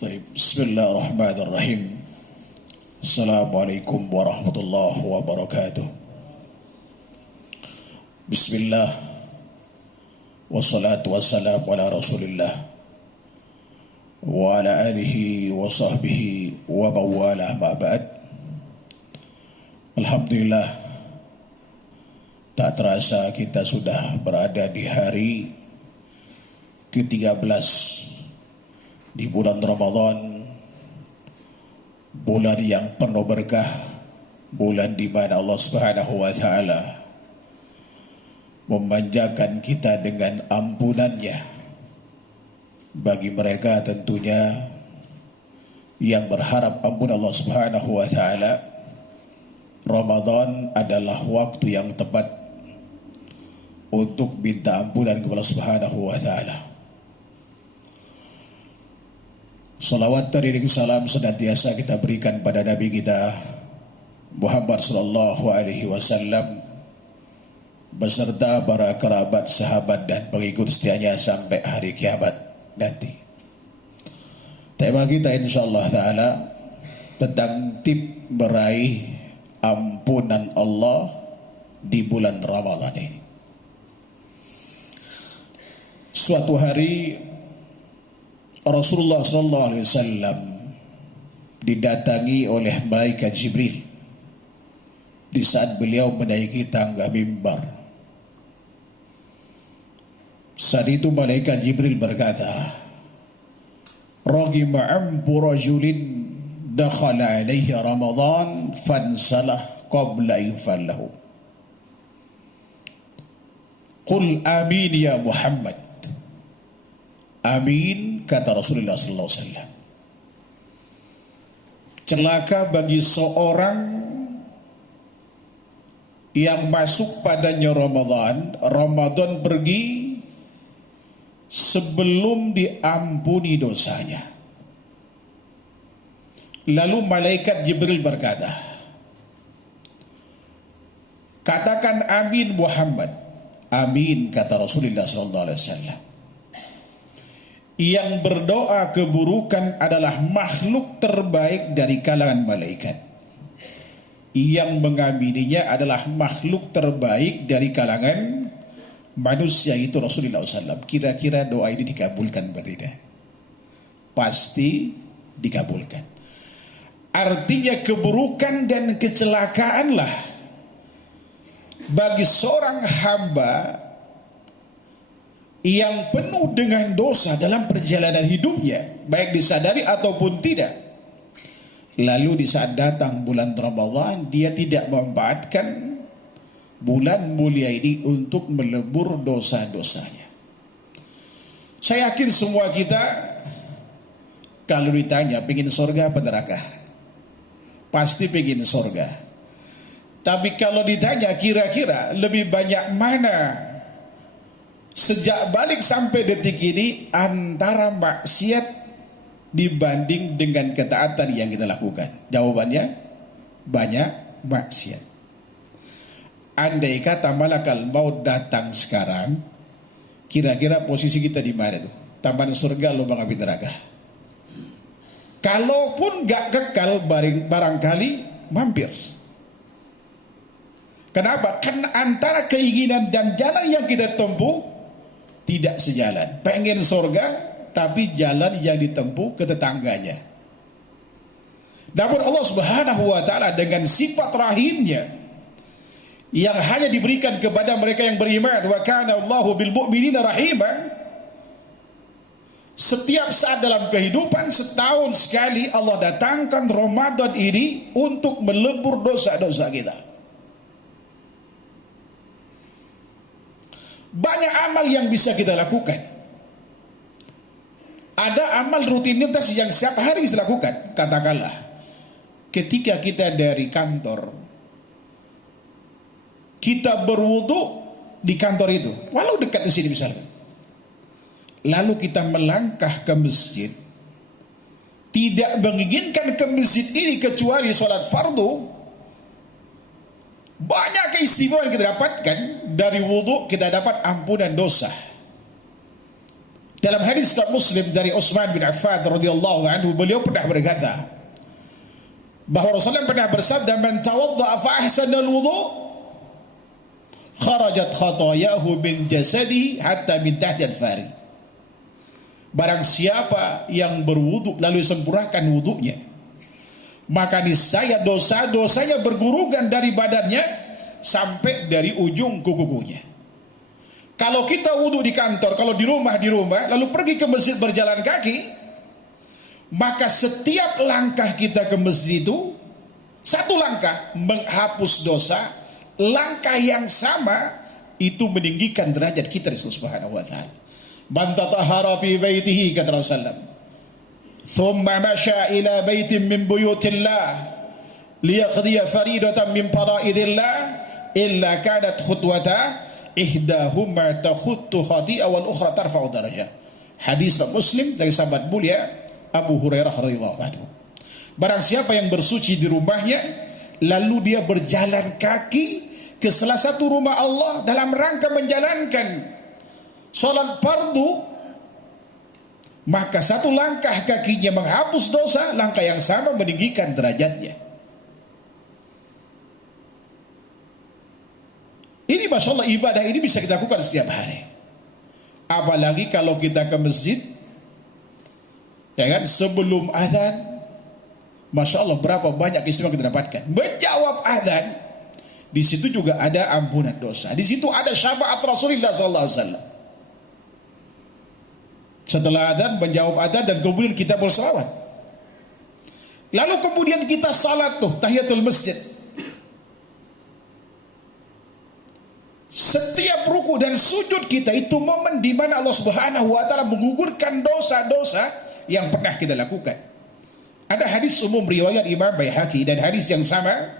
طيب بسم الله الرحمن الرحيم. السلام عليكم ورحمة الله وبركاته. بسم الله والصلاة والسلام على رسول الله وعلى آله وصحبه ومن والاه ما بعد. Alhamdulillah, tak terasa kita sudah berada di hari ke-13 di bulan Ramadan, bulan yang penuh berkah, bulan di mana Allah Subhanahu wa taala memanjakan kita dengan ampunannya. Bagi mereka tentunya yang berharap ampun Allah Subhanahu wa taala, Ramadan adalah waktu yang tepat untuk minta ampunan kepada Allah Subhanahu wa taala. Salawat teriring salam senantiasa kita berikan pada Nabi kita Muhammad sallallahu alaihi wasallam beserta para kerabat, sahabat dan pengikut setianya sampai hari kiamat nanti. Tema kita insyaallah taala tentang tip meraih ampunan Allah di bulan Ramadan ini. Suatu hari Rasulullah sallallahu alaihi wasallam didatangi oleh malaikat Jibril di saat beliau menaiki tangga mimbar. Saat itu malaikat Jibril berkata, "Raghima ampu rajulin dakhala alaihi Ramadan fansalah qabla yufallahu. Qul amin ya Muhammad." Amin, kata Rasulullah SAW. Celaka bagi seorang yang masuk padanya Ramadan, Ramadan pergi sebelum diampuni dosanya. Lalu malaikat Jibril berkata, "Katakan amin Muhammad." Amin, kata Rasulullah SAW. Yang berdoa keburukan adalah makhluk terbaik dari kalangan malaikat. Yang mengamininya adalah makhluk terbaik dari kalangan manusia, itu Rasulullah SAW. Kira-kira doa ini dikabulkan atau tidak? Pasti dikabulkan. Artinya keburukan dan kecelakaanlah bagi seorang hamba yang penuh dengan dosa dalam perjalanan hidupnya, baik disadari ataupun tidak. Lalu di saat datang bulan Ramadan, dia tidak memanfaatkan bulan mulia ini untuk melebur dosa-dosanya. Saya yakin semua kita kalau ditanya pengen surga apa neraka, pasti pengen surga. Tapi kalau ditanya kira-kira lebih banyak mana sejak balik sampai detik ini antara maksiat dibanding dengan ketaatan yang kita lakukan? Jawabannya banyak maksiat. Andai kata malakal maut datang sekarang, kira-kira posisi kita di mana tuh? Taman surga, lubang api neraka? Kalaupun gak kekal, barangkali mampir. Kenapa? Karena antara keinginan dan jalan yang kita tempuh tidak sejalan. Pengen surga, tapi jalan yang ditempuh ke tetangganya. Namun Allah Subhanahu wa taala dengan sifat rahimnya yang hanya diberikan kepada mereka yang beriman, wa kana Allahu bil mu'minina rahima. Setiap saat dalam kehidupan, setahun sekali Allah datangkan Ramadan ini untuk melebur dosa-dosa kita. Banyak amal yang bisa kita lakukan. Ada amal rutinitas yang setiap hari bisa lakukan. Katakanlah ketika kita dari kantor, kita berwudu di kantor itu, walau dekat di sini misalnya, lalu kita melangkah ke masjid, tidak menginginkan ke masjid ini kecuali sholat fardu. Banyak keistimewaan yang kita dapatkan. Dari wudu kita dapat ampunan dosa. Dalam hadis Muslim dari Utsman bin Affan radhiyallahu anhu, beliau pernah berkata bahwa Rasulullah pernah bersabda, "Man tawadda'a fa ahsana al-wudu' kharajat khatayahu min jasadihi hatta min tahti adfari." Barang siapa yang berwudu lalu sempurnakan wudunya, maka niscaya dosa-dosanya bergurugan dari badannya sampai dari ujung kukunya. Kalau kita wudu di kantor, kalau di rumah, lalu pergi ke masjid berjalan kaki, maka setiap langkah kita ke masjid itu, satu langkah menghapus dosa, langkah yang sama itu meninggikan derajat kita di Subhanahu wa ta'ala. Man tatahhara fi baitihi, kata Rasulullah, thumma masya ila baitin min buyutillah liyaqdiya faridatan min faraidillah illa kanat khutwata ihdahumma takhuttu khati'a wal ukhra tarfa'u darajah. Hadis Muslim dari sahabat mulia Abu Hurairah radhiyallahu anhu. Barang siapa yang bersuci di rumahnya lalu dia berjalan kaki ke salah satu rumah Allah dalam rangka menjalankan salat fardu, maka satu langkah kakinya menghapus dosa, langkah yang sama meninggikan derajatnya. Ini Masya Allah, ibadah ini bisa kita lakukan setiap hari. Apalagi kalau kita ke masjid, ya kan, sebelum azan, Masya Allah berapa banyak istimewa kita dapatkan. Menjawab azan, di situ juga ada ampunan dosa. Di situ ada syafaat Rasulullah SAW. Setelah azan, menjawab azan, dan kemudian kita berselawat. Lalu kemudian kita salat tuh, tahiyatul masjid. Setiap ruku dan sujud kita itu momen di mana Allah Subhanahu wa taala menggugurkan dosa-dosa yang pernah kita lakukan. Ada hadis umum riwayat Imam Baihaqi dan hadis yang sama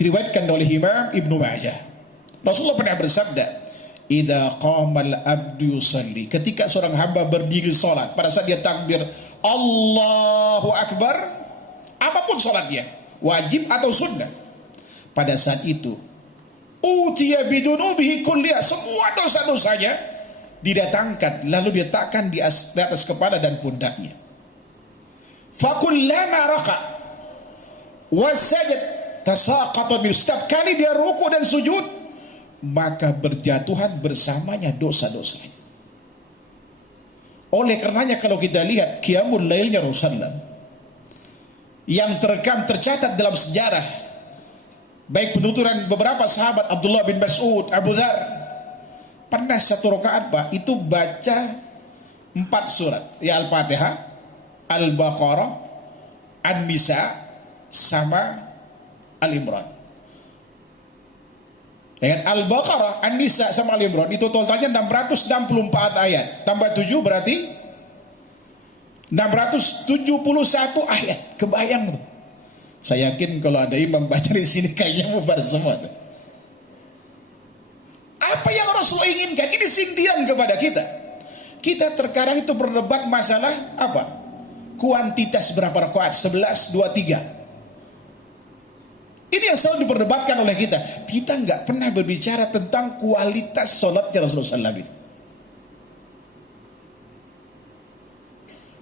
diriwayatkan oleh Imam Ibnu Majah. Rasulullah pernah bersabda, "Idza qamal abdu yusalli," ketika seorang hamba berdiri salat, pada saat dia takbir Allahu Akbar, apapun salatnya, wajib atau sunnah, pada saat itu utiya bidunubihi kulliha, semua dosa-dosanya didatangkan lalu diletakkan di atas kepala dan pundaknya. Fakullama raqa wasajad tasaqata min, setiap kali dia ruku dan sujud maka berjatuhan bersamanya dosa-dosanya. Oleh karenanya kalau kita lihat qiyamul lailnya Rasulullah yang terekam tercatat dalam sejarah, baik penuturan beberapa sahabat, Abdullah bin Mas'ud, Abu Dzar, pernah satu rakaat Pak itu baca 4 surat, ya Al-Fatihah, Al-Baqarah, An-Nisa, sama Al-Imran. Ya, Al-Baqarah, An-Nisa, sama Al-Imran itu totalnya 664 ayat, tambah 7 berarti 671 ayat. Kebayang tuh. Saya yakin kalau ada imam baca di sini kayaknya bubar semua tuh. Apa yang Rasulullah inginkan? Ini sindiran kepada kita. Kita terkadang itu berdebat masalah apa? Kuantitas berapa rakaat? 11, 2, 3. Ini yang selalu diperdebatkan oleh kita. Kita nggak pernah berbicara tentang kualitas sholatnya Rasulullah SAW.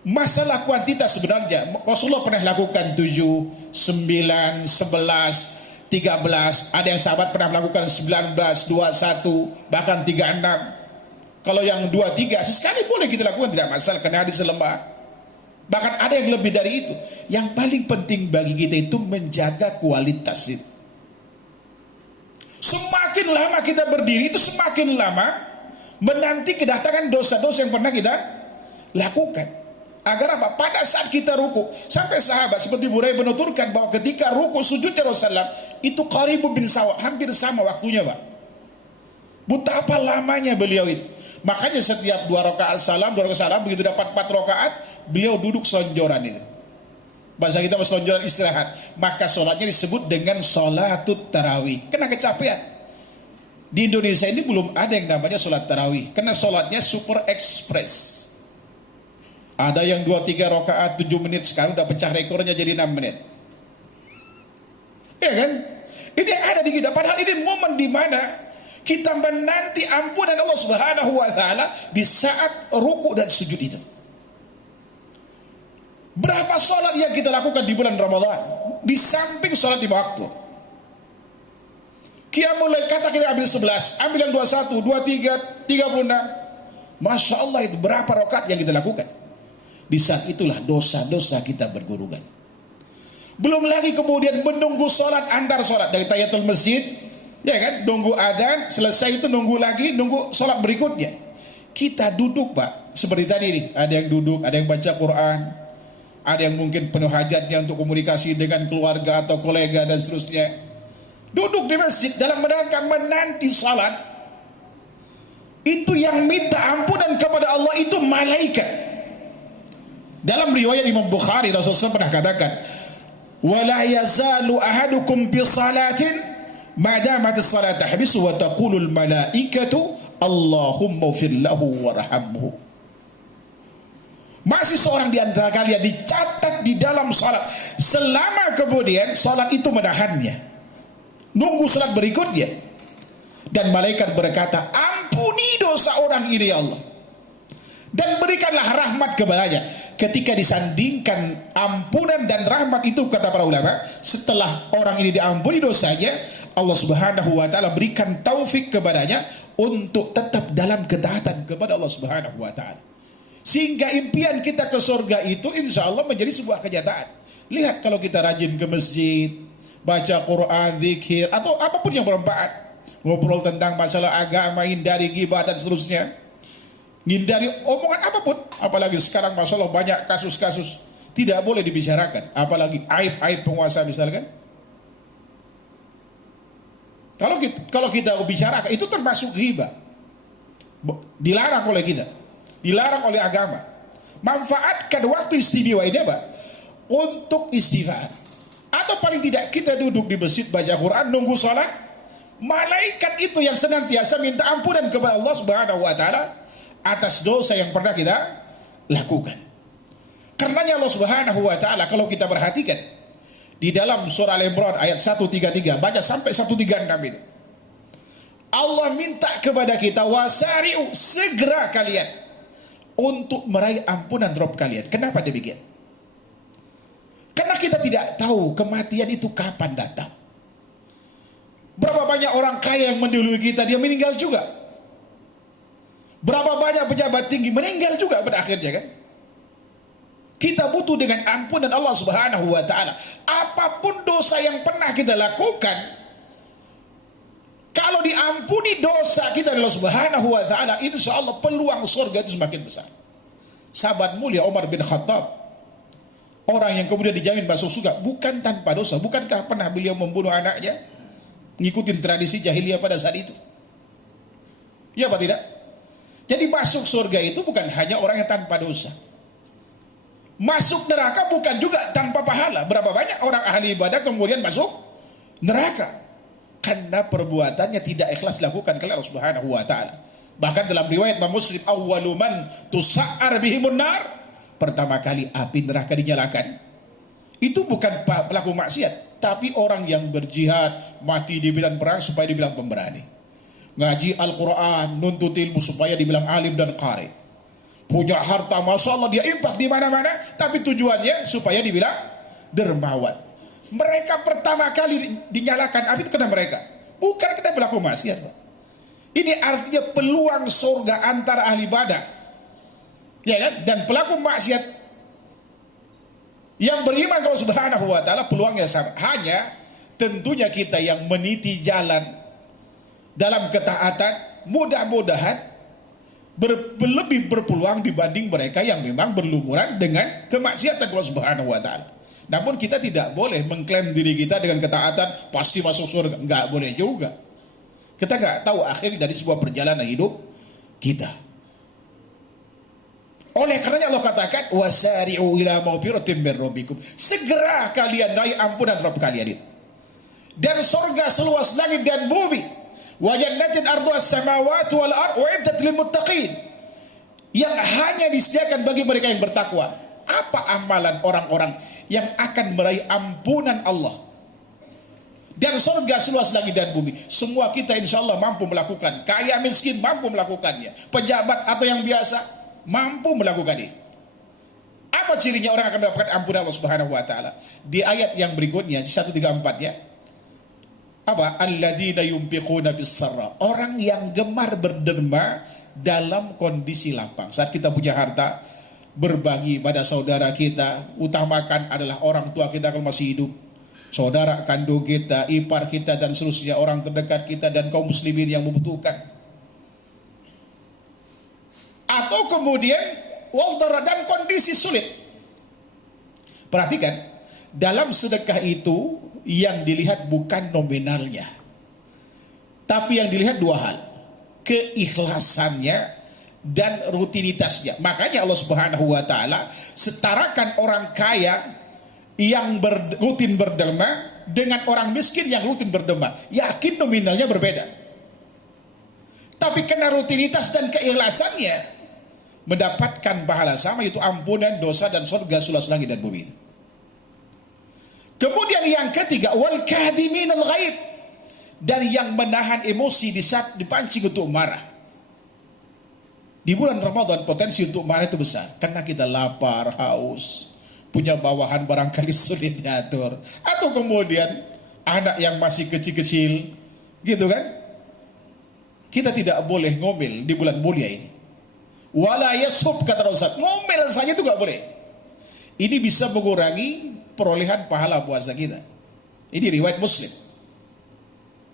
Masalah kuantitas sebenarnya Rasulullah pernah lakukan 7, 9, 11, 13. Ada yang sahabat pernah melakukan 19, 21, bahkan 36. Kalau yang 23 sesekali boleh kita lakukan, tidak masalah karena hadis lemah. Bahkan ada yang lebih dari itu. Yang paling penting bagi kita itu menjaga kualitas itu. Semakin lama kita berdiri itu semakin lama menanti kedatangan dosa-dosa yang pernah kita lakukan. Agar apa? Pada saat kita ruku, sampai sahabat seperti Burayyah menuturkan bahwa ketika ruku sujudnya Rasulullah itu qaribun bin sawa, hampir sama waktunya Pak. Betapa lamanya beliau itu. Makanya setiap 2 rakaat salam, 2 rakaat salam, begitu dapat 4 rakaat, beliau duduk selonjoran itu. Bahasa kita selonjoran istirahat. Maka sholatnya disebut dengan sholatut tarawih. Kena kecapean. Di Indonesia ini belum ada yang namanya sholat tarawih. Karena sholatnya super express. Ada yang 2-3 rakaat 7 menit, sekarang udah pecah rekornya jadi 6 menit. Ya kan? Ini ada di kita. Padahal ini momen di mana Kita menanti ampunan Allah Subhanahu wa taala di saat ruku dan sujud itu. Berapa sholat yang kita lakukan di bulan Ramadan di samping sholat lima waktu? Qiyamul Lail kata kita ambil 11, ambil yang 21, 23, 36. Masya Allah, itu berapa rakaat yang kita lakukan? Di saat itulah dosa-dosa kita bergurugan. Belum lagi kemudian menunggu sholat antar sholat dari tahiyatul masjid, ya kan, nunggu adzan, selesai itu nunggu lagi, nunggu sholat berikutnya. Kita duduk Pak, seperti tadi nih, ada yang duduk, ada yang baca Quran, ada yang mungkin penuh hajatnya untuk komunikasi dengan keluarga atau kolega dan seterusnya. Duduk di masjid dalam rangka menanti sholat. Itu yang minta ampunan kepada Allah itu malaikat. Dalam riwayat Imam Bukhari, Rasulullah pernah katakan, "Wala yazalu ahadukum bi salatin ma damat as-salat tahbisu wa taqulu al-malaikatu Allahumma ighfir lahu warhamhu." Masih seorang di antara kalian dicatat di dalam salat selama kemudian salat itu menahannya, nunggu salat berikutnya, dan malaikat berkata, "Ampuni dosa orang ini ya Allah, dan berikanlah rahmat kepadanya." Ketika disandingkan ampunan dan rahmat itu, kata para ulama, setelah orang ini diampuni dosanya, Allah Subhanahu wa taala berikan taufik kepadanya untuk tetap dalam ketaatan kepada Allah Subhanahu wa taala. Sehingga impian kita ke surga itu insya Allah menjadi sebuah kenyataan. Lihat kalau kita rajin ke masjid, baca Quran, zikir, atau apapun yang bermanfaat, ngobrol tentang masalah agama, hindari ghibah dan seterusnya, hindari omongan apapun. Apalagi sekarang masalah banyak kasus-kasus tidak boleh dibicarakan, apalagi aib-aib penguasa misalkan. Kalau kita bicara itu termasuk ghibah, dilarang oleh kita, dilarang oleh agama. Manfaatkan waktu istimewa ini apa? Untuk istighfar. Atau paling tidak kita duduk di masjid baca Quran, nunggu sholat. Malaikat itu yang senantiasa minta ampunan kepada Allah Subhanahu wa taala atas dosa yang pernah kita lakukan. Karenanya Allah Subhanahu wa taala kalau kita perhatikan di dalam surah Al-Imran ayat 133, baca sampai 136 itu. Allah minta kepada kita, wasari'u, segera kalian untuk meraih ampunan Rabb kalian. Kenapa demikian? Karena kita tidak tahu kematian itu kapan datang. Berapa banyak orang kaya yang mendahului kita, dia meninggal juga. Berapa banyak pejabat tinggi meninggal juga pada akhirnya kan. Kita butuh dengan ampunan Allah Subhanahu wa taala. Apapun dosa yang pernah kita lakukan, kalau diampuni dosa kita Allah Subhanahu wa taala, insya Allah peluang surga itu semakin besar. Sahabat mulia Umar bin Khattab, orang yang kemudian dijamin masuk surga bukan tanpa dosa. Bukankah pernah beliau membunuh anaknya? Ngikutin tradisi jahiliyah pada saat itu. Ya apa tidak? Jadi masuk surga itu bukan hanya orang yang tanpa dosa. Masuk neraka bukan juga tanpa pahala. Berapa banyak orang ahli ibadah kemudian masuk neraka karena perbuatannya tidak ikhlas dilakukan oleh Allah Subhanahu wa taala. Bahkan dalam riwayat Imam Muslim, awwalu man tusa'ar bihimun nar, pertama kali api neraka dinyalakan itu bukan pelaku maksiat, tapi orang yang berjihad, mati di medan perang supaya dibilang pemberani. Ngaji Al-Quran, nuntut ilmu supaya dibilang alim dan qari. Punya harta, Masya Allah, dia infak di mana-mana, tapi tujuannya supaya dibilang dermawan. Mereka pertama kali dinyalakan api itu karena mereka, bukan kita pelaku maksiat. Ini artinya peluang surga antara ahli ibadah, ya kan, dan pelaku maksiat yang beriman kepada Subhanahu wa taala peluangnya sama. Hanya tentunya kita yang meniti jalan dalam ketaatan, mudah-mudahan lebih berpeluang dibanding mereka yang memang berlumuran dengan kemaksiatan Allah Subhanahu wa taala. Namun kita tidak boleh mengklaim diri kita dengan ketaatan pasti masuk surga, enggak boleh juga. Kita enggak tahu akhir dari sebuah perjalanan hidup kita. Oleh karenanya Allah katakan, wasari'u ila maghfiratin min rabbikum. Segera kalian raih ampunan Rabb kalian itu. Dan surga seluas langit dan bumi. Wa jannatin arduhas samawati wal ardh uiddat lil muttaqin, yang hanya disediakan bagi mereka yang bertakwa. Apa amalan orang-orang yang akan meraih ampunan Allah dan surga seluas langit dan bumi. Semua kita insya Allah mampu melakukan. Kaya miskin mampu melakukannya. Pejabat atau yang biasa mampu melakukan ini. Apa cirinya orang akan mendapatkan ampunan Allah Subhanahu wa taala? Di ayat yang berikutnya 134 ya. Apa? Alladzina yunfiquna bis-sarra. Orang yang gemar berderma dalam kondisi lapang. Saat kita punya harta, berbagi pada saudara kita, utamakan adalah orang tua kita kalau masih hidup, saudara kandung kita, ipar kita dan seterusnya, orang terdekat kita dan kaum muslimin yang membutuhkan. Atau kemudian waldara dan kondisi sulit. Perhatikan, dalam sedekah itu yang dilihat bukan nominalnya, tapi yang dilihat dua hal, keikhlasannya dan rutinitasnya. Makanya Allah Subhanahu wa taala setarakan orang kaya yang rutin berderma dengan orang miskin yang rutin berderma. Yakin nominalnya berbeda, tapi karena rutinitas dan keikhlasannya mendapatkan pahala sama, yaitu ampunan dosa dan surga seluas langit dan bumi. Kemudian yang ketiga, wal kadhiminal ghaid, dan yang menahan emosi di saat dipancing untuk marah. Di bulan Ramadan potensi untuk marah itu besar karena kita lapar, haus, punya bawahan barangkali sulit diatur, atau kemudian anak yang masih kecil-kecil, gitu kan? Kita tidak boleh ngomel di bulan mulia ini. Wala yasub, kata Rasul, ngomel saja itu gak boleh. Ini bisa mengurangi perolehan pahala puasa kita. Ini riwayat Muslim.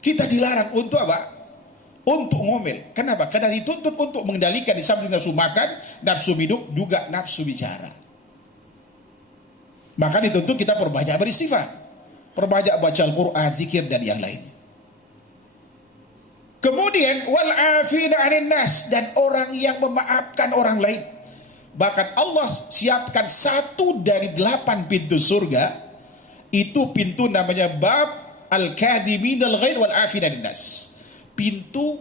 Kita dilarang untuk apa? Untuk ngomel. Kenapa? Karena dituntut untuk mengendalikan di samping nafsu makan, nafsu minum, juga nafsu bicara. Maka dituntut kita perbanyak beristighfar, perbanyak baca Al-Quran, zikir dan yang lain. Kemudian wal afina 'anil nas, dan orang yang memaafkan orang lain. Bahkan Allah siapkan 1 dari 8 pintu surga. Itu pintu namanya bab al-kadhiminal ghaidh wal afina 'anil nas. Pintu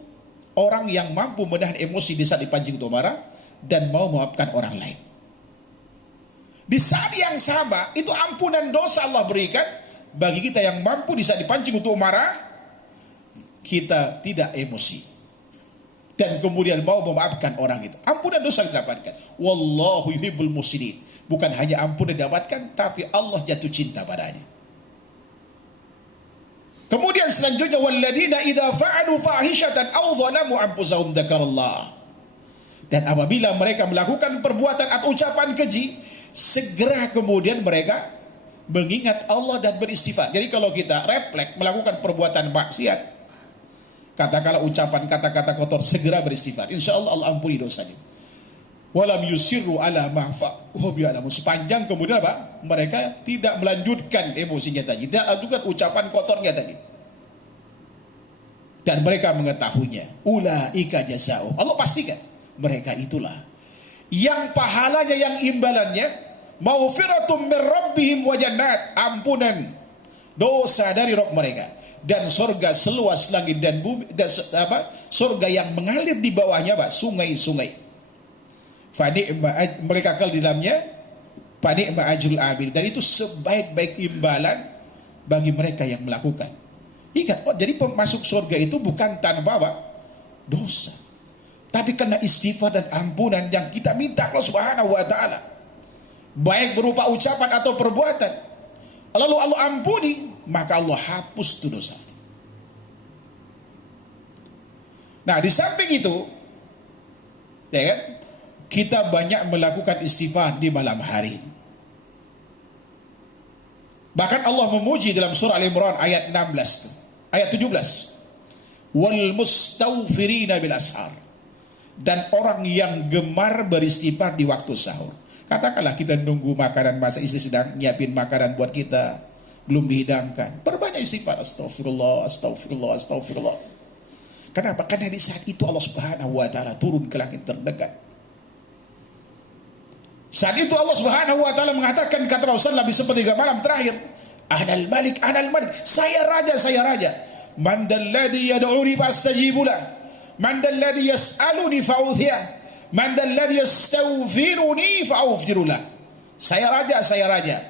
orang yang mampu menahan emosi di saat dipancing untuk marah dan mau memaafkan orang lain. Di saat yang sama itu ampunan dosa Allah berikan bagi kita yang mampu di saat dipancing untuk marah, kita tidak emosi dan kemudian mau memaafkan orang itu. Ampunan dosa didapatkan. Wallahu yuhibbul muhsinin. Bukan hanya ampunan didapatkan, tapi Allah jatuh cinta padanya. Kemudian selanjutnya, walladzina idza fa'alu fahishatan aw dhalamu anfusahum dzakarallah. Dan apabila mereka melakukan perbuatan atau ucapan keji, segera kemudian mereka mengingat Allah dan beristighfar. Jadi kalau kita refleks melakukan perbuatan maksiat, katakanlah ucapan kata-kata kotor, segera beristighfar. Insya Allah Allah ampuni dosanya. Walam yusirru ala ma'fa'hum ya'lamun. Sepanjang kemudian apa? Mereka tidak melanjutkan emosinya tadi, tidak lanjutkan ucapan kotornya tadi, dan mereka mengetahuinya. Ulaika jazaa'uhum. Allah pastikan mereka itulah yang pahalanya, yang imbalannya maufiratun min rabbihim wa jannat, ampunan dosa dari Rabb mereka dan surga seluas langit dan bumi, dan surga yang mengalir di bawahnya sungai-sungai. Mereka kekal di dalamnya, fani'ma ajrul amil, dan itu sebaik-baik imbalan bagi mereka yang melakukan. Ingat, jadi masuk surga itu bukan tanpa dosa, tapi karena istighfar dan ampunan yang kita minta Allah Subhanahu wa taala, baik berupa ucapan atau perbuatan. Lalu Allah ampuni, maka Allah hapus itu dosa. Nah, di samping itu, ya kan, kita banyak melakukan istighfar di malam hari. Bahkan Allah memuji dalam surah Al-Imran ayat 16, ayat 17. Wal mustaghfirina bil ashar, dan orang yang gemar beristighfar di waktu sahur. Katakanlah kita nunggu makanan, masa istri sedang nyiapin makanan buat kita, belum dihidangkan, perbanyak istighfar. Astagfirullah, astagfirullah, astagfirullah. Kenapa? Karena di saat itu Allah Subhanahu wa taala turun ke langit terdekat. Saat itu Allah Subhanahu wa taala mengatakan, kata Rasulullah di sepertiga malam terakhir, Anal Malik, Anal Malik, saya raja, saya raja. Man dalladhi yad'uni fastajibu lah, man dalladhi yas'aluni fa'uthiyah, man dalladhi yastaghfiruni fa'aghfiru lah. Saya raja, saya raja.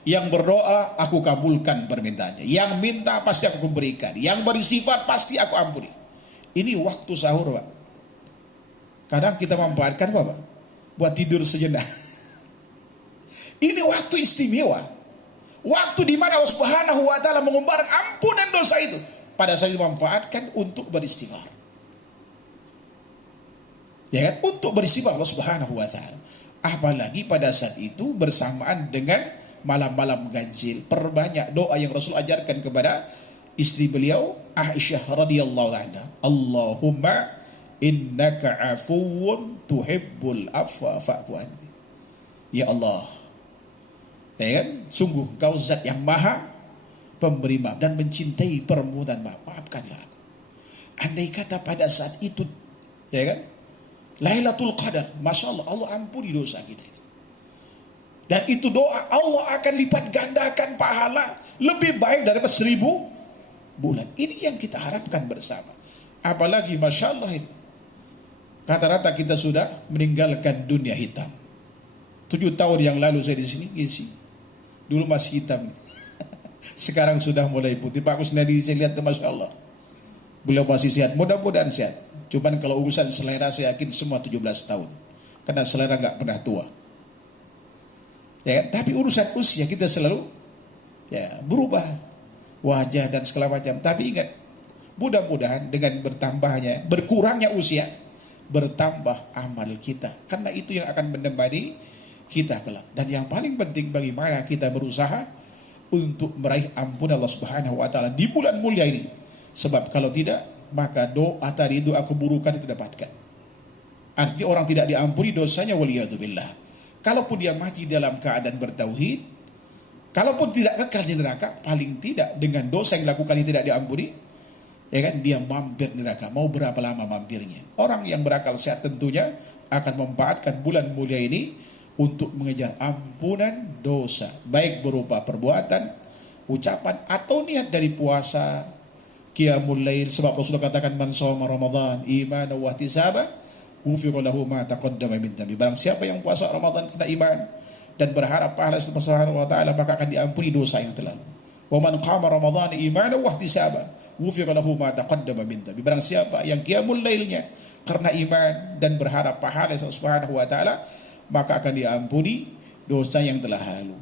Yang berdoa, aku kabulkan permintaannya. Yang minta, pasti aku berikan. Yang bersifat, pasti aku ampuni. Ini waktu sahur, Pak. Kadang kita manfaatkan, Pak, buat tidur sejenak. Ini waktu istimewa. Waktu di mana Allah Subhanahu wa taala mengumbarkan ampunan dosa itu. Pada saat itu memanfaatkan untuk beristighfar. Ya kan? Untuk beristighfar Allah Subhanahu wa taala. Apalagi pada saat itu bersamaan dengan malam-malam ganjil. Perbanyak doa yang Rasul ajarkan kepada istri beliau Aisyah radhiyallahu anha. Allahumma innaka afuwun tuhibbul afwa fa'fu anni. Ya Allah, ya kan? Sungguh kau zat yang maha pemberi maaf dan mencintai permohonan maaf. Maafkanlah aku. Andai kata pada saat itu, ya kan, Lailatul Qadar, Masya Allah, Allah ampuni dosa kita itu. Dan itu doa Allah akan lipat gandakan pahala lebih baik daripada 1000 bulan. Ini yang kita harapkan bersama. Apalagi Masya Allah ini, rata-rata kita sudah meninggalkan dunia hitam. 7 tahun yang lalu saya di sini ngisi. Dulu masih hitam. Sekarang sudah mulai putih. Pak Kusnadi saya lihat, Masya Allah. Beliau masih sehat. Mudah-mudahan sehat. Cuman kalau urusan selera saya yakin semua 17 tahun. Karena selera nggak pernah tua. Ya, tapi urusan usia kita selalu ya berubah wajah dan segala macam. Tapi ingat, mudah-mudahan dengan berkurangnya usia, bertambah amal kita. Karena itu yang akan menemani kita kelak. Dan yang paling penting bagaimana kita berusaha untuk meraih ampun Allah Subhanahu wa taala di bulan mulia ini. Sebab kalau tidak, maka doa tadi itu aku burukan itu dapatkan. Arti orang tidak diampuni dosanya, waliyadzubillah. Kalaupun dia mati dalam keadaan bertauhid, kalaupun tidak kekal di neraka, paling tidak dengan dosa yang dilakukan yang tidak diampuni, ya kan, dia mampir di neraka. Mau berapa lama mampirnya? Orang yang berakal sehat tentunya akan memanfaatkan bulan mulia ini untuk mengejar ampunan dosa, baik berupa perbuatan, ucapan, atau niat dari puasa, qiyamul lail. Sebab Rasulullah katakan, man shoma Ramadan imanan wa ihtisaban ghufira lahu ma taqaddama min dhanbi. Barang siapa yang puasa Ramadan karena iman dan berharap pahala Allah Subhanahu wa taala, maka akan diampuni dosa yang telah lalu. Wa man qama Ramadan imanan wa ihtisaban ghufira lahu ma taqaddama min dhanbi. Barang siapa yang qiyamul lailnya karena iman dan berharap pahala Allah Subhanahu wa taala, maka akan diampuni dosa yang telah lalu.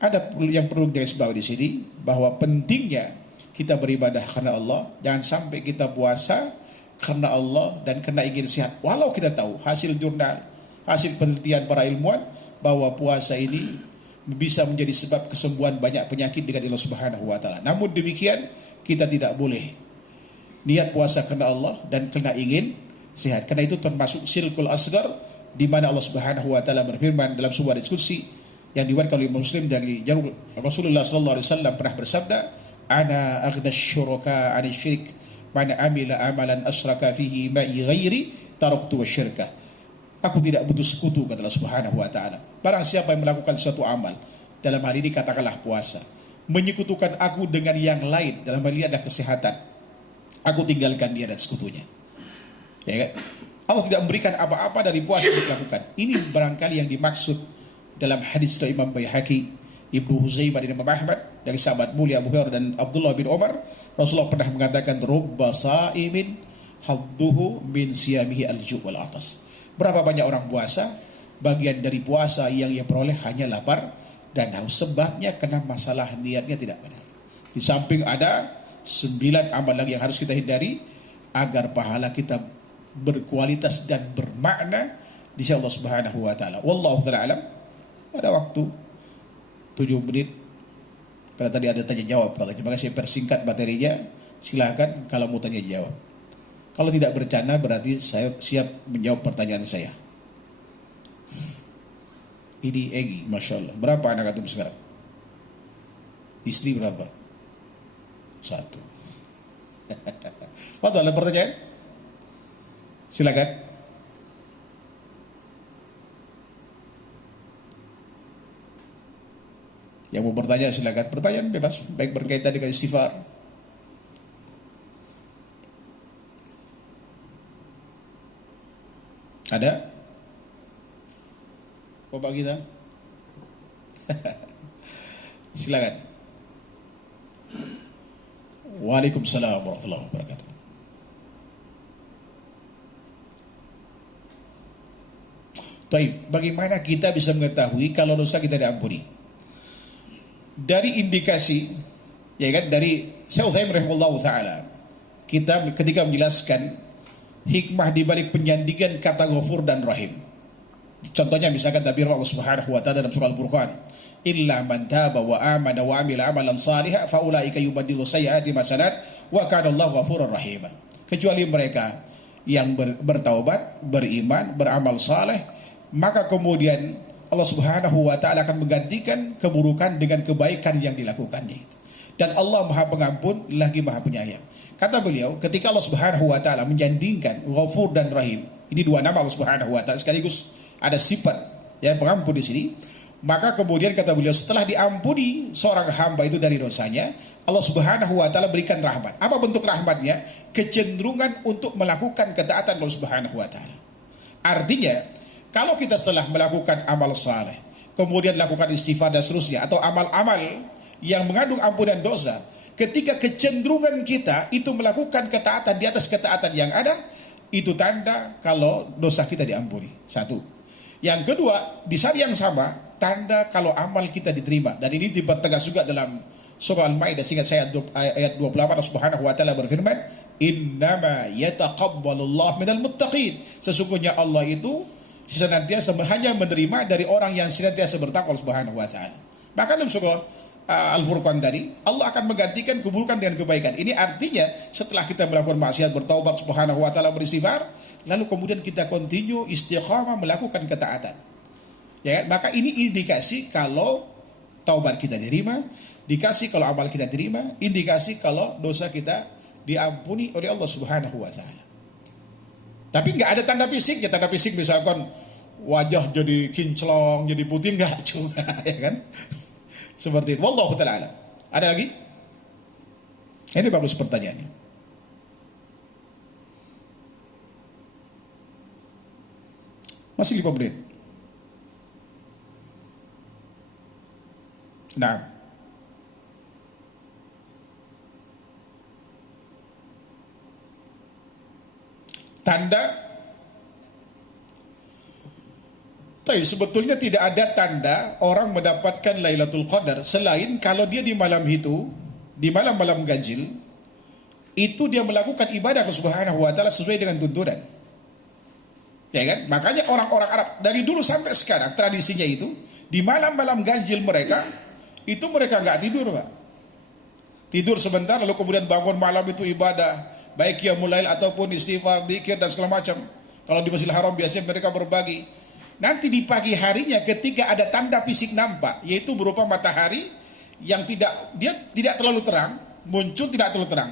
Ada yang perlu digarisbawahi di sini, bahwa pentingnya kita beribadah karena Allah. Jangan sampai kita puasa karena Allah dan karena ingin sehat. Walau kita tahu hasil jurnal, hasil penelitian para ilmuwan, bahwa puasa ini bisa menjadi sebab kesembuhan banyak penyakit dengan Allah Subhanahu wa taala. Namun demikian, kita tidak boleh niat puasa karena Allah dan karena ingin sehat. Karena itu termasuk syirkul asgar, di mana Allah Subhanahu wa taala berfirman dalam sebuah diskusi yang diriwayatkan oleh Muslim dari Rasulullah sallallahu alaihi wasallam pernah bersabda, ana aghnash syuraka 'anil syirik man amila amalan asyraka fihi ma'i ghairi taraktu wasyirka. Aku tidak butuh sekutu, kata Allah Subhanahu wa taala. Barang siapa yang melakukan suatu amal, dalam hal ini katakanlah puasa, menyekutukan aku dengan yang lain, dalam hal ini adalah kesehatan, aku tinggalkan dia dan sekutunya. Ya kan? Allah tidak memberikan apa-apa dari puasa yang dilakukan. Ini barangkali yang dimaksud dalam hadis dari Imam Baihaqi, Ibnu Huzaimah dan Imam Ahmad dari sahabat mulia Abu Hurairah dan Abdullah bin Umar. Rasulullah pernah mengatakan, rubba sa'imin hadduhu min siyamihi al-ju' wal atas. Berapa banyak orang puasa, bagian dari puasa yang ia peroleh hanya lapar dan haus. Sebabnya karena masalah niatnya tidak benar. Di samping ada 9 amal lagi yang harus kita hindari agar pahala kita berkualitas dan bermakna di sisi Allah Subhanahu wa taala. Wallahu taala alam. Pada waktu 7 menit, karena tadi ada tanya jawab katanya, maka saya persingkat materinya. Silakan kalau mau tanya jawab. Kalau tidak bercanda berarti saya siap menjawab pertanyaan saya. Ini Egi, Masya Allah. Berapa anak antum sekarang? Istri berapa? 1. Betul, ada pertanyaan? Silakan. Yang mau bertanya silakan. Pertanyaan bebas, baik berkaitan dengan istighfar, ada? Bapak kita? Silakan. Waalaikumsalam warahmatullahi wabarakatuh. Baik, bagaimana kita bisa mengetahui kalau dosa kita diampuni? Dari indikasi, ya kan, dari Syekh Utsaimin rahimahullah taala, kita ketika menjelaskan hikmah di balik penyandingan kata Ghafur dan Rahim. Contohnya misalkan tabir Allah Subhanahu wa taala dalam surah Al-Furqan, illa man taba wa amana wa amila amalan salihan fa ulaika yubaddilu sayyiati hasanat wa kana Allahu ghafurur rahim. Kecuali mereka yang bertaubat, beriman, beramal saleh, maka kemudian Allah Subhanahu wa taala akan menggantikan keburukan dengan kebaikan yang dilakukannya itu. Dan Allah Maha Pengampun lagi Maha Penyayang. Kata beliau, ketika Allah Subhanahu wa taala menyandingkan Ghafur dan Rahim, ini dua nama Allah Subhanahu wa taala sekaligus ada sifat ya pengampun di sini, maka kemudian kata beliau setelah diampuni seorang hamba itu dari dosanya, Allah Subhanahu wa taala berikan rahmat. Apa bentuk rahmatnya? Kecenderungan untuk melakukan ketaatan Allah Subhanahu wa taala. Artinya, kalau kita setelah melakukan amal saleh, kemudian lakukan istighfar dan seterusnya, atau amal-amal yang mengandung ampunan dosa, ketika kecenderungan kita itu melakukan ketaatan di atas ketaatan yang ada, itu tanda kalau dosa kita diampuni. Satu. Yang kedua, di saat yang sama, tanda kalau amal kita diterima. Dan ini dipertegas juga dalam surah Al-Maidah, singkat saya ayat 28, Allah Subhanahu wa taala berfirman, "Innama yataqabbalullahu minal muttaqin." Sesungguhnya Allah itu senantiasa hanya menerima dari orang yang senantiasa bertakwa Subhanahu wa taala. Bahkan dalam surah Al-Furqan tadi, Allah akan menggantikan keburukan dengan kebaikan. Ini artinya setelah kita melakukan maksiat, bertaubat Subhanahu wa taala, beristighfar, lalu kemudian kita continue istiqamah melakukan ketaatan. Ya, maka ini indikasi kalau taubat kita diterima, indikasi kalau amal kita diterima, indikasi kalau dosa kita diampuni oleh Allah Subhanahu wa taala. Tapi nggak ada tanda fisik, ya tanda fisik misalkan wajah jadi kinclong, jadi putih, nggak juga, ya kan? Seperti itu. Wallahu ta'ala alam. Ada lagi? Ini bagus pertanyaannya. Masih 5 menit. Nah. Tanda, tapi sebetulnya tidak ada tanda orang mendapatkan Lailatul Qadar selain kalau dia di malam itu, di malam-malam ganjil, itu dia melakukan ibadah ke Subhanahu wa taala sesuai dengan tuntunan. Ya kan? Makanya orang-orang Arab dari dulu sampai sekarang tradisinya itu di malam-malam ganjil mereka itu mereka nggak tidur, Pak. Tidur sebentar lalu kemudian bangun malam itu ibadah, baik qiyamul lail ataupun istighfar, zikir dan segala macam. Kalau di Masjidil Haram biasanya mereka berbagi. Nanti di pagi harinya ketika ada tanda fisik nampak, yaitu berupa matahari yang tidak terlalu terang, muncul tidak terlalu terang.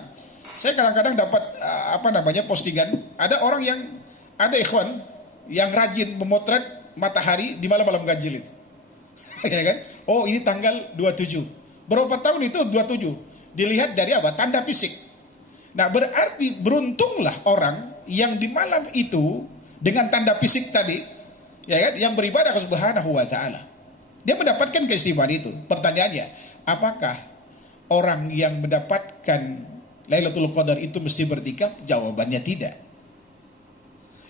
Saya kadang-kadang dapat postingan, ada orang yang ada ikhwan yang rajin memotret matahari di malam-malam ganjil itu. Ya kan? Oh, ini tanggal 27. Berapa tahun itu 27? Dilihat dari apa? Tanda fisik. Nah, berarti beruntunglah orang yang di malam itu dengan tanda fisik tadi, ya kan, yang beribadah ke Subhanahu wa taala. Dia mendapatkan keistimewaan itu. Pertanyaannya, apakah orang yang mendapatkan Lailatul Qadar itu mesti bertikaf? Jawabannya tidak.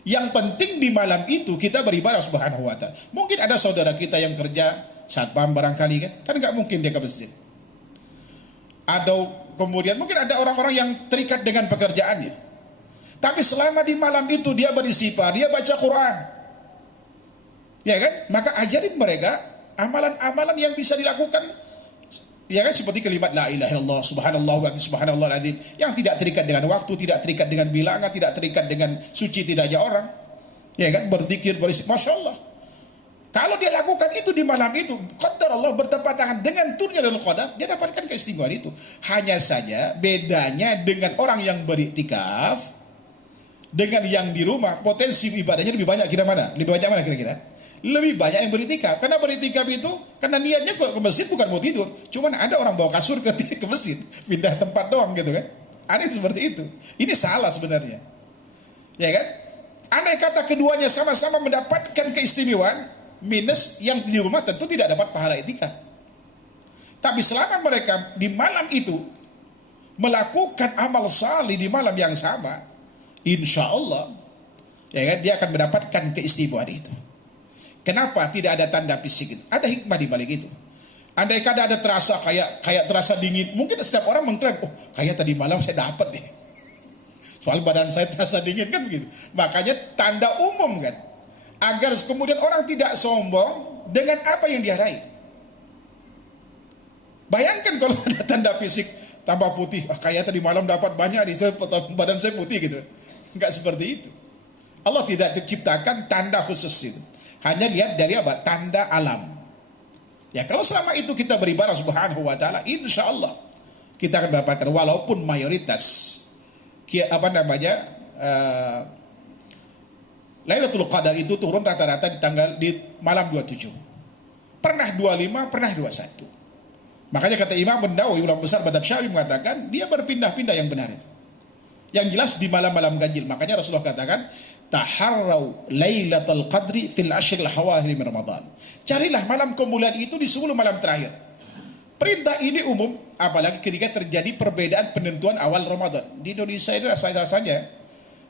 Yang penting di malam itu kita beribadah Subhanahu wa taala. Mungkin ada saudara kita yang kerja satpam barangkali kan nggak mungkin dia ke masjid. Atau kemudian mungkin ada orang-orang yang terikat dengan pekerjaannya. Tapi selama di malam itu dia beristighfar, dia baca Quran. Ya kan? Maka ajarin mereka amalan-amalan yang bisa dilakukan. Ya kan, seperti kalimat la ilaha illallah, subhanallah wa subhanallah alazim, yang tidak terikat dengan waktu, tidak terikat dengan bilangan, tidak terikat dengan suci tidaknya orang. Ya kan? Berzikir, beristighfar, Masya Allah. Kalau dia lakukan itu di malam itu, qadar Allah bertepatan tangan dengan turunnya Lailatul Qadar, dia dapatkan keistimewaan itu. Hanya saja bedanya dengan orang yang beriktikaf dengan yang di rumah, potensi ibadahnya lebih banyak Lebih banyak mana kira-kira? Lebih banyak yang beriktikaf. Karena beriktikaf itu karena niatnya ke masjid bukan mau tidur, cuman ada orang bawa kasur ke masjid, pindah tempat doang gitu kan. Ada yang seperti itu. Ini salah sebenarnya. Ya kan? Andai kata keduanya sama-sama mendapatkan keistimewaan, minus yang di rumah tentu tidak dapat pahala iktikaf. Tapi selama mereka di malam itu melakukan amal salih di malam yang sama, insya Allah ya kan, dia akan mendapatkan keistimewaan itu. Kenapa tidak ada tanda fisik itu? Ada hikmah di balik itu. Andai kata ada terasa kayak terasa dingin, mungkin setiap orang mengklaim, oh kayak tadi malam saya dapat deh. Soal badan saya terasa dingin kan begitu. Makanya tanda umum kan, agar kemudian orang tidak sombong dengan apa yang dia raih. Bayangkan kalau ada tanda fisik tambah putih, kayak tadi malam dapat banyak nih, badan saya putih gitu. Enggak seperti itu. Allah tidak diciptakan tanda khusus itu. Hanya lihat dari apa? Tanda alam. Ya kalau selama itu kita beribadah subhanahu wa ta'ala, insya Allah kita akan dapatkan, walaupun mayoritas Lailatul Qadar itu turun rata-rata di malam 27. Pernah 25, pernah 21. Makanya kata Imam Nawawi, ulama besar Madhab Syafi'i, mengatakan dia berpindah-pindah yang benar itu. Yang jelas di malam-malam ganjil. Makanya Rasulullah katakan, taharrau lailatul qadri fil ashril hawakhir min Ramadan. Carilah malam kemuliaan itu di 10 malam terakhir. Perintah ini umum, apalagi ketika terjadi perbedaan penentuan awal Ramadan. Di Indonesia ini rasanya,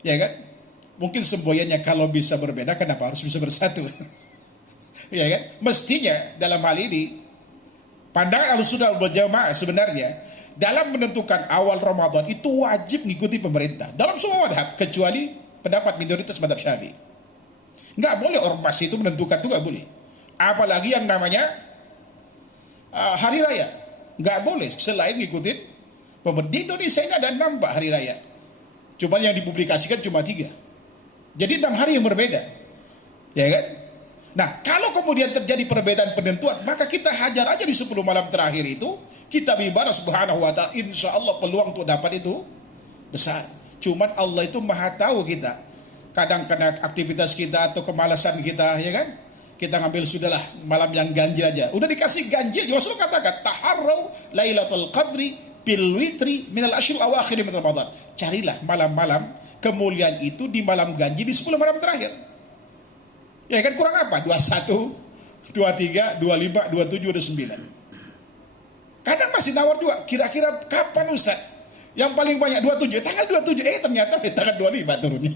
ya kan? Mungkin semboyannya kalau bisa berbeda, kenapa harus bisa bersatu? Ya kan? Mestinya dalam hal ini, pandangan Ahlussunnah wal Jamaah sebenarnya dalam menentukan awal Ramadan itu wajib mengikuti pemerintah dalam semua madhab, kecuali pendapat minoritas madhab Syafi'i. Nggak boleh ormas itu menentukan, itu nggak boleh. Apalagi yang namanya hari raya, nggak boleh selain ngikutin pemerintah. Di Indonesia ini ada 6 Pak hari raya, cuman yang dipublikasikan cuma 3. Jadi 6 hari yang berbeda, ya kan? Nah, kalau kemudian terjadi perbedaan penentuan, maka kita hajar aja di 10 malam terakhir itu, kita beribadah subhanahu wa ta'ala, insya Allah peluang untuk dapat itu besar. Cuman Allah itu maha tahu kita. Kadang karena aktivitas kita atau kemalasan kita, ya kan? Kita ngambil sudahlah malam yang ganjil aja. Udah dikasih ganjil, Rasulullah katakan, taharrau lailatul qadri bil witri minal ashril awakhir min Ramadan. Carilah malam-malam kemuliaan itu di malam ganjil di 10 malam terakhir. Ya kan, kurang apa? 21, 23, 25, 27, 29. Kadang masih nawar juga, kira-kira kapan Ustaz? Yang paling banyak 27, tanggal 27, ternyata tanggal 25 turunnya.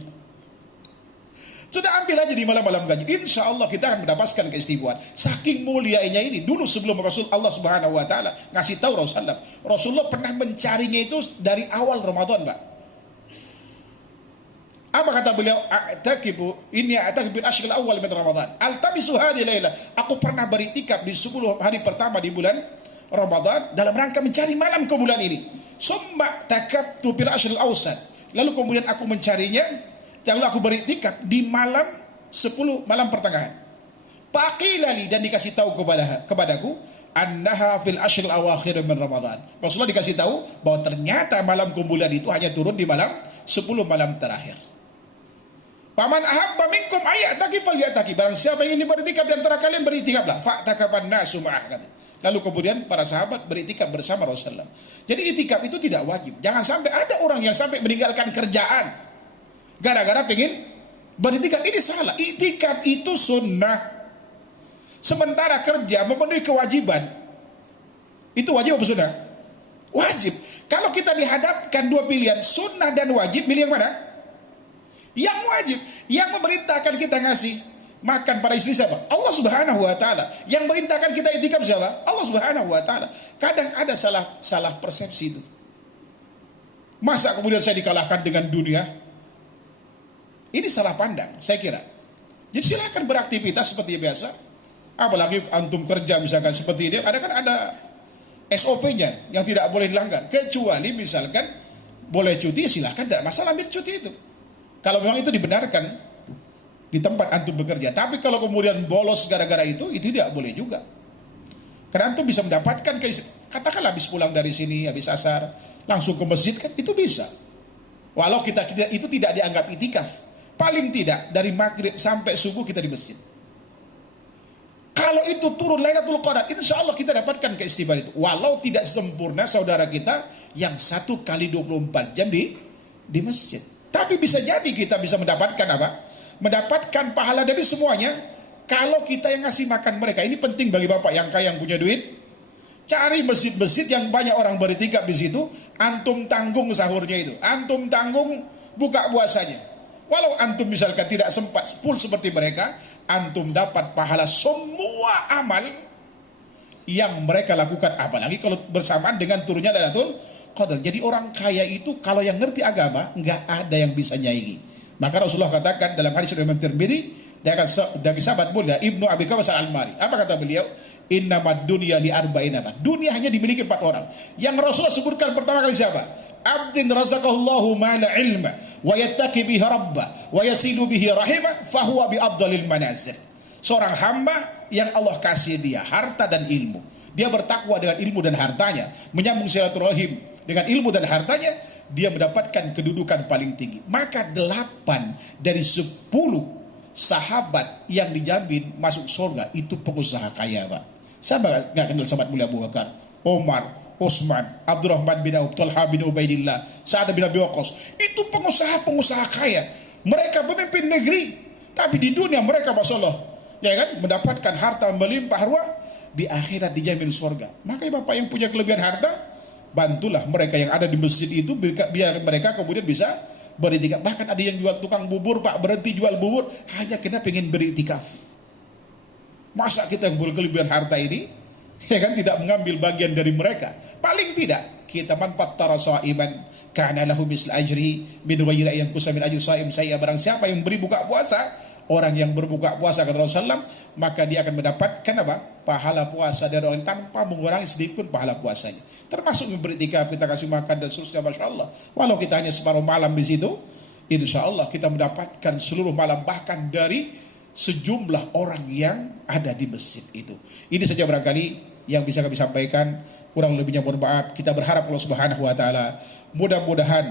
Sudah ambil aja di malam-malam ganjil. Insya Allah kita akan mendapatkan keistimewaan. Saking mulianya ini, dulu sebelum Rasul Allah subhanahu wa ta'ala ngasih tahu Rasulullah pernah mencarinya itu dari awal Ramadan, Pak. Apa kata beliau? Inni a'takibu ashril awal min Ramadan. Altabisu hadhihi laila. Aku pernah beriktikaf di 10 hari pertama di bulan Ramadan dalam rangka mencari malam kemuliaan ini. Summa takabtu bil ashril awsat. Lalu kemudian aku mencarinya, lalu aku beriktikaf di malam 10 malam pertengahan. Paqilali, dan dikasih tahu kepadaku annaha fil ashril awakhir min Ramadan. Rasulullah dikasih tahu bahwa ternyata malam kemuliaan itu hanya turun di malam 10 malam terakhir. Paman ahabba minkum ayataki falyataki. Barang siapa yang ingin beriktikaf di antara kalian, beriktikaflah. Fa'takaban nasu ma'ah. Lalu kemudian para sahabat beriktikaf bersama Rasulullah. Jadi itikaf itu tidak wajib. Jangan sampai ada orang yang sampai meninggalkan kerjaan gara-gara pengen beriktikaf. Ini salah. Itikaf itu sunnah. Sementara kerja memenuhi kewajiban. Itu wajib apa sunnah? Wajib. Kalau kita dihadapkan 2 pilihan, sunnah dan wajib, milih yang mana? Yang wajib. Yang memerintahkan kita ngasih makan pada istri siapa? Allah subhanahu wa ta'ala. Yang memerintahkan kita itikaf siapa? Allah subhanahu wa ta'ala. Kadang ada salah persepsi itu. Masa kemudian saya dikalahkan dengan dunia? Ini salah pandang, saya kira. Jadi silakan beraktivitas seperti biasa. Apalagi antum kerja misalkan seperti ini, ada SOP-nya yang tidak boleh dilanggar. Kecuali misalkan boleh cuti, silakan, tidak masalah ambil cuti itu. Kalau memang itu dibenarkan di tempat antum bekerja. Tapi kalau kemudian bolos gara-gara itu tidak boleh juga. Karena antum bisa mendapatkan, katakanlah habis pulang dari sini, habis asar, langsung ke masjid, kan itu bisa. Walau kita itu tidak dianggap itikaf. Paling tidak dari maghrib sampai subuh kita di masjid. Kalau itu turun Lailatul Qadar, insya Allah kita dapatkan keistimewaan itu. Walau tidak sempurna saudara kita yang 1 kali 24 jam di masjid. Tapi bisa jadi kita bisa mendapatkan apa? Mendapatkan pahala dari semuanya kalau kita yang ngasih makan mereka. Ini penting bagi bapak yang kaya yang punya duit. Cari masjid-masjid yang banyak orang beriktikaf di situ, antum tanggung sahurnya itu, antum tanggung buka puasanya. Walau antum misalkan tidak sempat full seperti mereka, antum dapat pahala semua amal yang mereka lakukan, apalagi kalau bersamaan dengan turunnya Lailatul Qadar. Jadi orang kaya itu kalau yang ngerti agama nggak ada yang bisa nyaingi. Maka Rasulullah katakan dalam hadis Imam Tirmidzi dari sahabat mulia Ibnu Abi Qawas Al-Almari, apa kata beliau? Innamad dunya li arba'in abad. Dunia hanya dimiliki 4 orang. Yang Rasulullah sebutkan pertama kali siapa? Abdin razaqallahu mala ilma wa yattaqi bihi rabbah wa yasilu bihi rahimah fahuwa bi afdalil manazil. Seorang hamba yang Allah kasih dia harta dan ilmu. Dia bertakwa dengan ilmu dan hartanya, menyambung silaturahim dengan ilmu dan hartanya, dia mendapatkan kedudukan paling tinggi. Maka 8 dari 10 sahabat yang dijamin masuk surga itu pengusaha kaya, Pak. Siapa nggak kenal sahabat mulia Abu Bakar, Omar, Utsman, Abdurrahman bin Auf, Talha bin Ubaidillah, Sa'ad bin Abi Waqqas. Itu pengusaha-pengusaha kaya. Mereka pemimpin negeri, tapi di dunia mereka Masya Allah, ya kan, mendapatkan harta melimpah ruah, di akhirat dijamin surga. Makanya Bapak yang punya kelebihan harta, bantulah mereka yang ada di masjid itu biar mereka kemudian bisa beriktikaf. Bahkan ada yang jual tukang bubur, Pak, berhenti jual bubur hanya karena pengen beriktikaf. Masa kita yang berkelebihan harta ini, ya kan, tidak mengambil bagian dari mereka? Paling tidak kita manfaat tarasaiman kana lahu misl ajri min ghairi yang kusamin ajri saim. Saya barang siapa yang beri buka puasa, orang yang berbuka puasa kata Rasulullah, maka dia akan mendapatkan apa? Pahala puasa dari orang tanpa mengurangi sedikit pun pahala puasanya. Termasuk beriktikaf, kita kasih makan dan seterusnya, Masya Allah. Walau kita hanya separuh malam di situ, insya Allah kita mendapatkan seluruh malam, bahkan dari sejumlah orang yang ada di masjid itu. Ini saja barangkali yang bisa kami sampaikan. Kurang lebihnya mohon maaf. Kita berharap Allah Subhanahu wa taala mudah-mudahan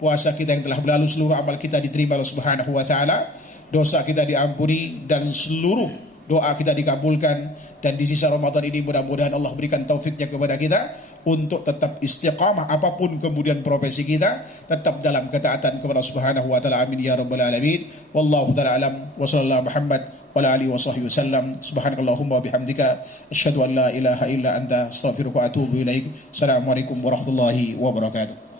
puasa kita yang telah berlalu, seluruh amal kita diterima Allah Subhanahu wa taala, dosa kita diampuni dan seluruh doa kita dikabulkan. Dan di sisa Ramadan ini mudah-mudahan Allah berikan taufiknya kepada kita untuk tetap istiqamah apapun kemudian profesi kita, tetap dalam ketaatan kepada Subhanahu wa taala. Amin ya rabbal alamin. Wallahu taala alam wa sallallahu Muhammad wa ala alihi wa sahbihi wasallam. Subhanakallahumma wa bihamdika asyhadu an la ilaha illa anta astaghfiruka wa atubu ilaik. Assalamualaikum warahmatullahi wabarakatuh.